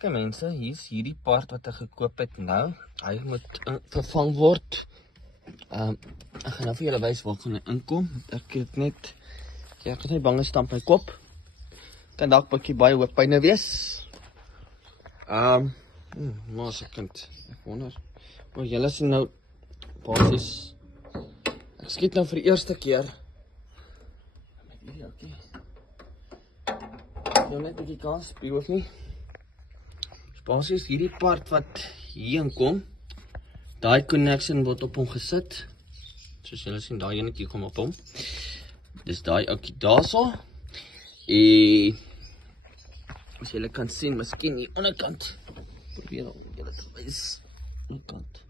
Oké mense, hier is hierdie part wat ek gekoop het nou. Hy moet vervang word. Ek gaan nou vir julle wys waar gaan hy inkom. Ek het net bang stamp my kop. Kan dalk bietjie baie hoofpyne wees. Maar as 'n kind, ek wonder. Maar julle sien nou basies. Ek skiet nou vir die eerste keer. Met hierdie ouetjie. Jou net 'n bietjie kans, hoef nie. Basies hierdie part wat hier inkom, daai connection word op hom gesit. Soos julle sien, daai enetjie kom op hom. Dis daai ouetjie daarso. En as julle kan sien, miskien hier onderkant. Probeer om julle te wys. Onderkant.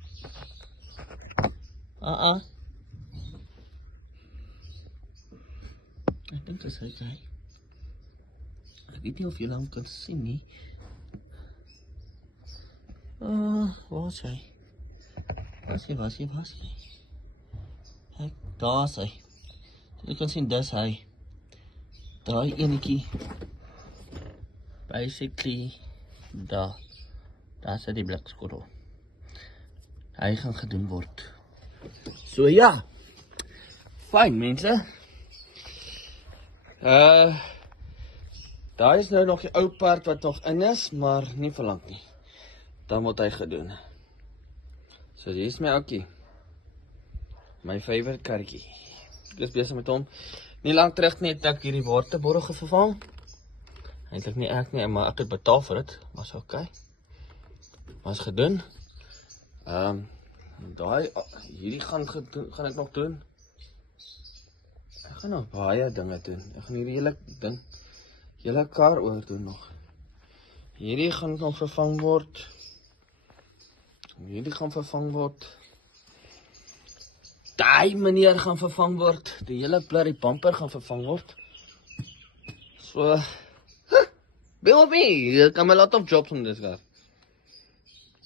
Ek dink dit is hy. Ek weet nie of julle hom kan sien nie. Waar is hy? Waar is hy? Daar is hy. Jy kan sien, dis hy. Daai enetjie. Basically, daar sit die blikskottel. Hy gaan gedoen word. So ja. Fyn mense. Daar is nou nog die ou part wat nog in is, maar nie vir lank nie. Dan word hy gedoen. So hier is my ouetjie. My favorite karretjie. Ek is besig met hom. Nie lang terug net ek hierdie waterborrel vervang. Eintlik nie ek nie, maar ek het betaal vir dit. Was okay. Was gedoen. Hierdie gaan ek nog doen. Ek gaan nog baie dinge doen. Ek gaan hierdie hele kar oor doen nog. Hierdie gaan nog vervang word. Hierdie gaan vervang word. Daai meneer gaan vervang word. Die hele bloody bumper gaan vervang word. So, bear with me. There come a lot of jobs on this car.